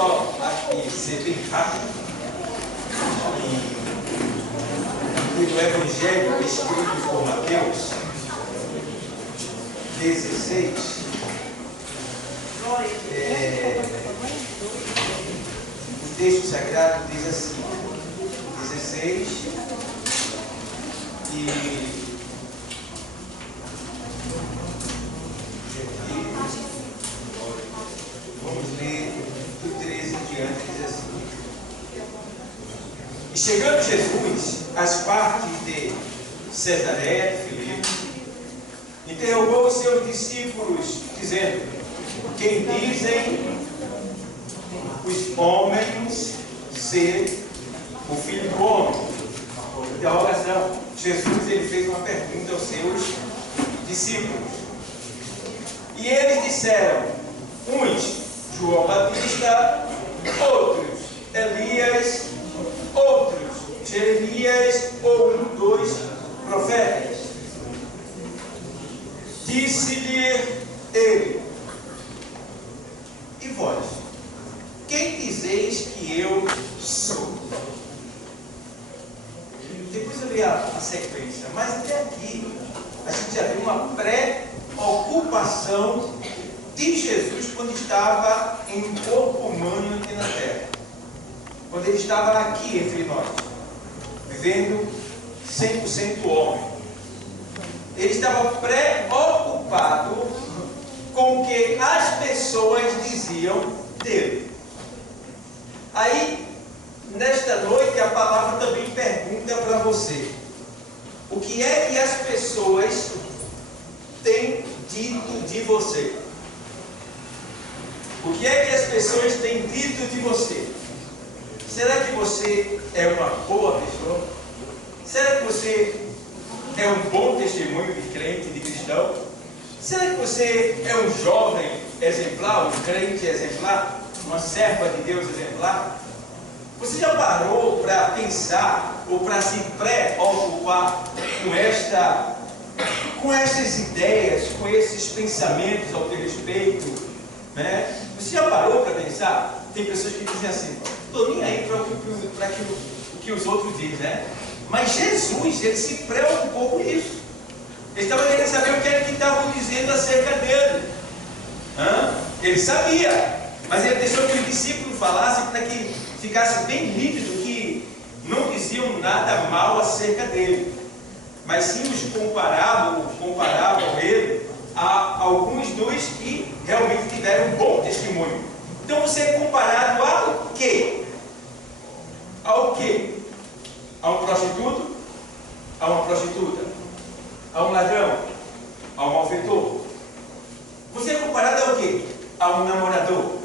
só aqui ser bem rápido. E do Evangelho escrito por Mateus 16, o texto sagrado diz assim, 16, e vamos ler do 13 em diante, diz assim: E chegando Jesus às partes de Cesareia de Filipe, interrogou os seus discípulos, dizendo: Quem dizem os homens ser o Filho do Homem? Interrogação. Jesus ele fez uma pergunta aos seus discípulos. E eles disseram: uns João Batista, outros Elias, outros Jeremias ou um dos profetas. Disse-lhe ele: E vós, quem dizeis que eu sou? Depois eu li a sequência, mas até aqui a gente já viu uma pré-ocupação de Jesus quando estava em um corpo humano aqui na terra. Quando ele estava aqui entre nós, vivendo 100% homem. Ele estava preocupado com o que as pessoas diziam dele. Aí, nesta noite, a palavra também pergunta para você: o que é que as pessoas têm dito de você? O que é que as pessoas têm dito de você? Será que você é uma boa pessoa? Será que você é um bom testemunho de crente, de cristão? Será que você é um jovem exemplar, um crente exemplar, uma serva de Deus exemplar? Você já parou para pensar ou para se preocupar com essas ideias, com esses pensamentos ao teu respeito, né? Você já parou para pensar? Tem pessoas que dizem assim: estou nem aí para aquilo que os outros dizem, né? Mas Jesus, ele se preocupou com isso. Ele estava querendo saber o que era que estavam dizendo acerca dele. Ele sabia, mas ele deixou que os discípulos falassem para que ficasse bem nítido que não diziam nada mal acerca dele, mas sim os comparavam ele a alguns dos que realmente tiveram um bom testemunho. Então você é comparado ao quê? Ao quê? A um prostituto? A uma prostituta? A um ladrão? A um malfeitor? Você é comparado ao quê? A um namorador?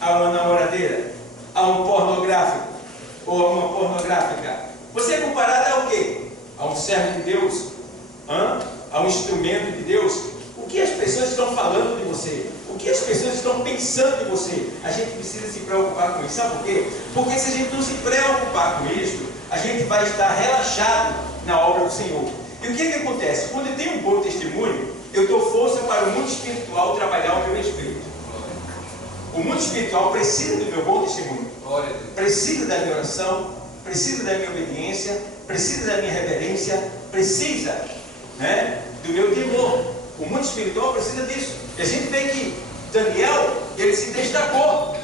A uma namoradeira? A um pornográfico? Ou a uma pornográfica? Você é comparado ao quê? A um servo de Deus? A um instrumento de Deus? O que as pessoas estão falando de você? O que as pessoas estão pensando de você? A gente precisa se preocupar com isso. Sabe por quê? Porque se a gente não se preocupar com isso, a gente vai estar relaxado na obra do Senhor. E o que acontece? Quando eu tenho um bom testemunho, eu dou força para o mundo espiritual trabalhar ao meu respeito. O mundo espiritual precisa do meu bom testemunho. Precisa da minha oração, precisa da minha obediência, precisa da minha reverência, precisa, né, do meu temor. O mundo espiritual precisa disso. E a gente vê que Daniel, ele se destacou.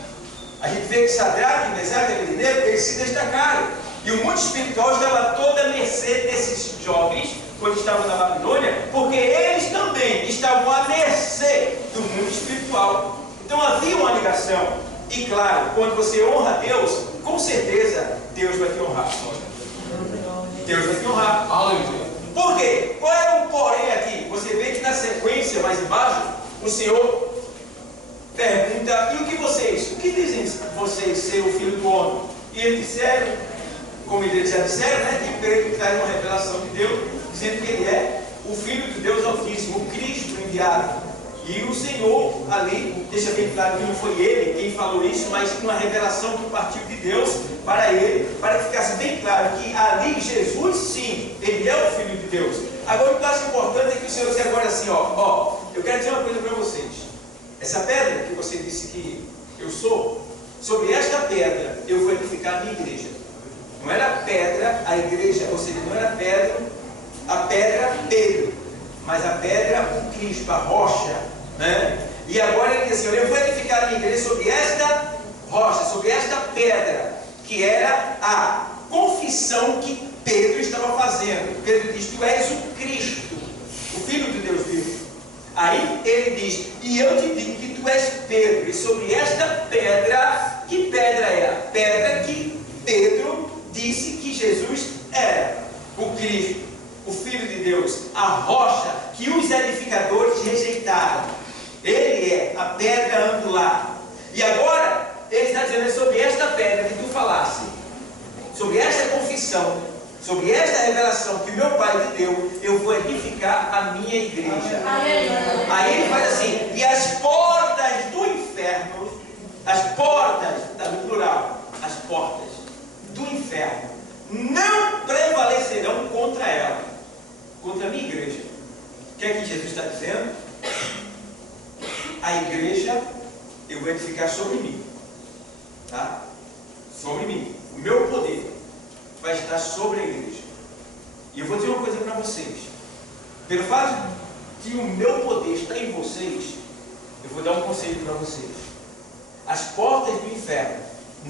A gente vê que Sadraque, Mesaque e Abednego, eles se destacaram. E o mundo espiritual estava toda a mercê desses jovens, quando estavam na Babilônia, porque eles também estavam à mercê do mundo espiritual. Então havia uma ligação. E claro, quando você honra a Deus, com certeza Deus vai te honrar. Deus vai te honrar. Aleluia. Por quê? Qual era o porém aqui? Você vê que na sequência, mais embaixo, o Senhor pergunta: e o que vocês? O que dizem vocês ser o Filho do Homem? E eles disseram, como eles já disseram, né, que Pedro traz uma revelação de Deus, dizendo que ele é o Filho de Deus Altíssimo, o Cristo enviado. E o Senhor ali deixa bem claro que não foi ele quem falou isso, mas uma revelação que partiu de Deus para ele, para que ficasse bem claro que ali Jesus, sim, ele é o Filho de Deus. Agora o que eu acho importante é que o Senhor diz agora assim: eu quero dizer uma coisa para vocês. Essa pedra que você disse que eu sou, sobre esta pedra eu vou edificar a minha igreja. Não era pedra, a igreja, ou seja, não era pedra, a pedra Pedro, mas a pedra o Cristo, a rocha, né? E agora ele diz assim, eu vou edificar a minha igreja sobre esta rocha, sobre esta pedra, que era a confissão que Pedro estava fazendo. Pedro diz, tu és o Cristo, o Filho de Deus vivo. Aí ele diz, e eu te digo que tu és Pedro, e sobre esta pedra, que pedra é? A pedra que Pedro disse que Jesus era, o Cristo, o Filho de Deus, a rocha que os edificadores rejeitaram. Ele é a pedra angular. E agora, ele está dizendo, é sobre esta pedra que tu falaste, sobre esta confissão, sobre esta revelação que meu Pai te deu, eu vou edificar a minha igreja. Aí ele faz assim, e as portas do inferno, as portas, está no plural, as portas do inferno, não prevalecerão contra ela, contra a minha igreja. O que é que Jesus está dizendo? A igreja eu vou edificar sobre mim, tá? Sobre mim, o meu poder vai estar sobre a igreja. E eu vou dizer uma coisa para vocês, pelo fato de o meu poder estar em vocês, eu vou dar um conselho para vocês. As portas do inferno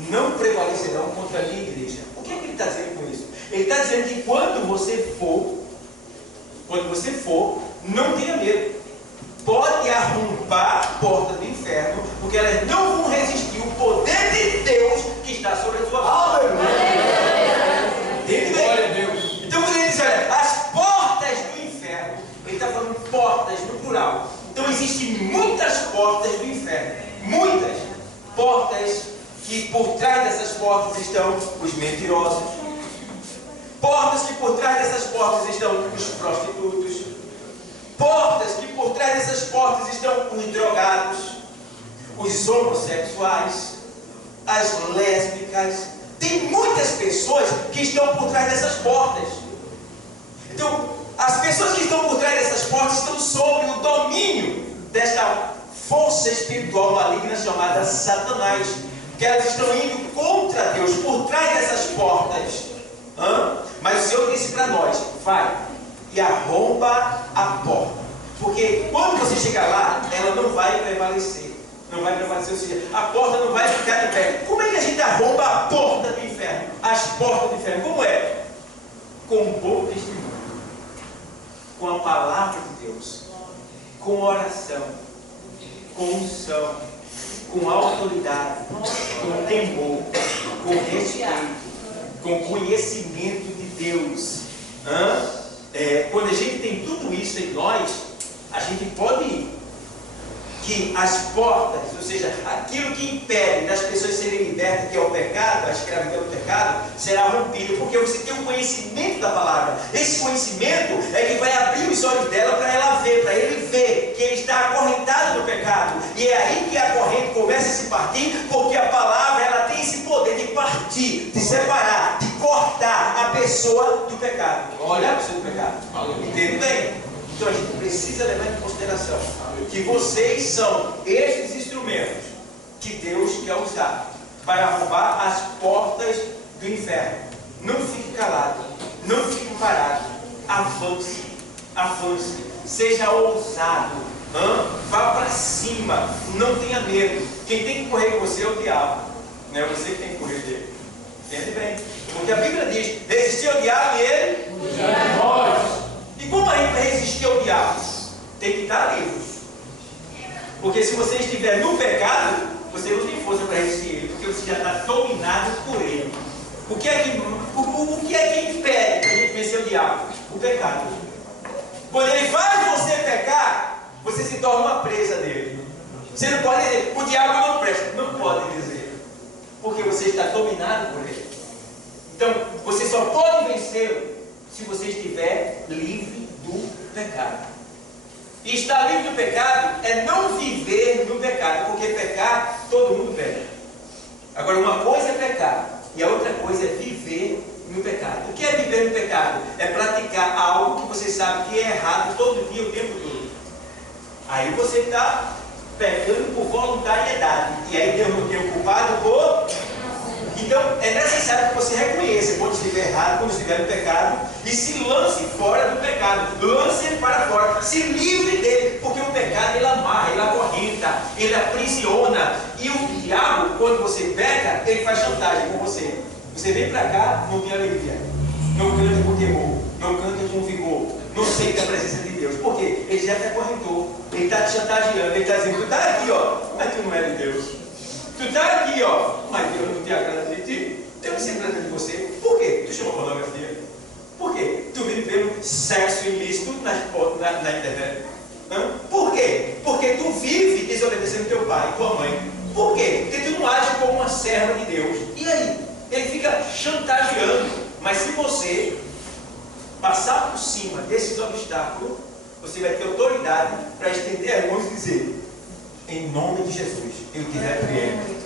não prevalecerão contra a minha igreja. O que é que ele está dizendo com isso? Ele está dizendo que quando você for, não tenha medo. Pode arrombar a porta do inferno, porque elas não vão resistir o poder de Deus que está sobre a sua vida. Glória a Deus. Então quando ele diz, olha, as portas do inferno, ele está falando portas no plural. Então existem muitas portas do inferno, muitas portas, que por trás dessas portas estão os mentirosos, portas que por trás dessas portas estão os prostitutos, portas que por trás dessas portas estão os drogados, os homossexuais, as lésbicas. Tem muitas pessoas que estão por trás dessas portas. Então, as pessoas que estão por trás dessas portas estão sob o domínio desta força espiritual maligna chamada Satanás, que elas estão indo contra Deus por trás dessas portas. Mas o Senhor disse para nós, vai e arromba a porta, porque quando você chegar lá, ela não vai prevalecer. Não vai prevalecer, ou seja, a porta não vai ficar de pé. Como é que a gente arromba a porta do inferno? As portas do inferno, como é? Com um bom testemunho, com a palavra de Deus, com oração, com unção, com autoridade, com temor, com respeito, com conhecimento de Deus. Quando a gente tem tudo isso em nós, a gente pode ir. Que as portas, ou seja, aquilo que impede das pessoas serem libertas, que é o pecado, a escravidão do pecado, será rompido, porque você tem um conhecimento da palavra. Esse conhecimento é que vai abrir os olhos dela para ela ver, para ele ver que ele está acorrentado no pecado. E é aí que a corrente começa a se partir, porque a palavra ela tem esse poder de partir, de separar, de cortar a pessoa do pecado. Olha a pessoa do pecado. Entende bem? Então a gente precisa levar em consideração que vocês são esses instrumentos que Deus quer usar para arrombar as portas do inferno. Não fique calado, não fique parado, avance, avance, seja ousado, vá para cima, não tenha medo. Quem tem que correr com você é o diabo, não é você que tem que correr dele. Entende bem? Porque a Bíblia diz, resistir ao diabo e ele foge. E como a gente vai resistir ao diabo? Tem que estar livre. Porque se você estiver no pecado, você não tem força para resistir ele, porque você já está dominado por ele. O que é que impede para a gente vencer o diabo? O pecado. Quando ele faz você pecar, você se torna uma presa dele. Você não pode dizer, o diabo não presta. Não pode dizer. Porque você está dominado por ele. Então, você só pode vencê-lo se você estiver livre do pecado. E estar livre do pecado é não viver no pecado, porque pecar, todo mundo peca. Agora, uma coisa é pecar, e a outra coisa é viver no pecado. O que é viver no pecado? É praticar algo que você sabe que é errado todo dia, o tempo todo. Aí você está pecando por voluntariedade, e aí Deus não tem o culpado por Então é necessário que você reconheça quando estiver errado, quando estiver no pecado, e se lance fora do pecado, lance ele para fora, se livre dele, porque o pecado ele amarra, ele acorrenta, ele aprisiona, e o diabo, quando você peca, ele faz chantagem com você. Você vem para cá, não tem alegria, não canta com temor, não canta com vigor, não sente a presença de Deus. Por quê? Ele já te acorrentou, ele está te chantageando, ele está dizendo, tu está aqui, ó, mas tu não é de Deus. Tu está aqui, ó, mas Deus não te agrada de ti, Deus não se agrada de você. Por quê? Tu chama pornografia. Por quê? Tu vive vendo sexo ilícito na internet. Por quê? Porque tu vive desobedecendo teu pai, tua mãe. Por quê? Porque tu não age como uma serva de Deus. E aí? Ele fica chantageando. Mas se você passar por cima desses obstáculos, você vai ter autoridade para estender as mãos e dizer, em nome de Jesus, eu te repreendo.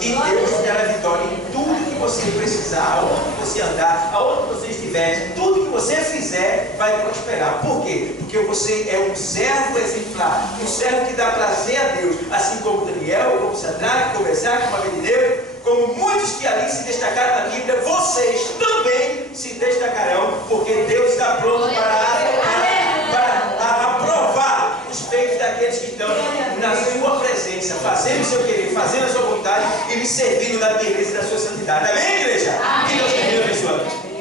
E Deus te dará vitória em tudo que você precisar, aonde você andar, aonde você estiver, tudo que você fizer vai prosperar. Por quê? Porque você é um servo exemplar, um servo que dá prazer a Deus, assim como Daniel, como Sadraque, como Mesaque, como Abednego, como muitos que ali se destacaram na Bíblia, vocês também se destacarão, porque Deus está pronto para aprovar os feitos daqueles que estão na sua presença, fazendo o seu querer, fazendo a sua vontade e lhe servindo na beleza da sua santidade. Amém, igreja? Que Deus te abençoe.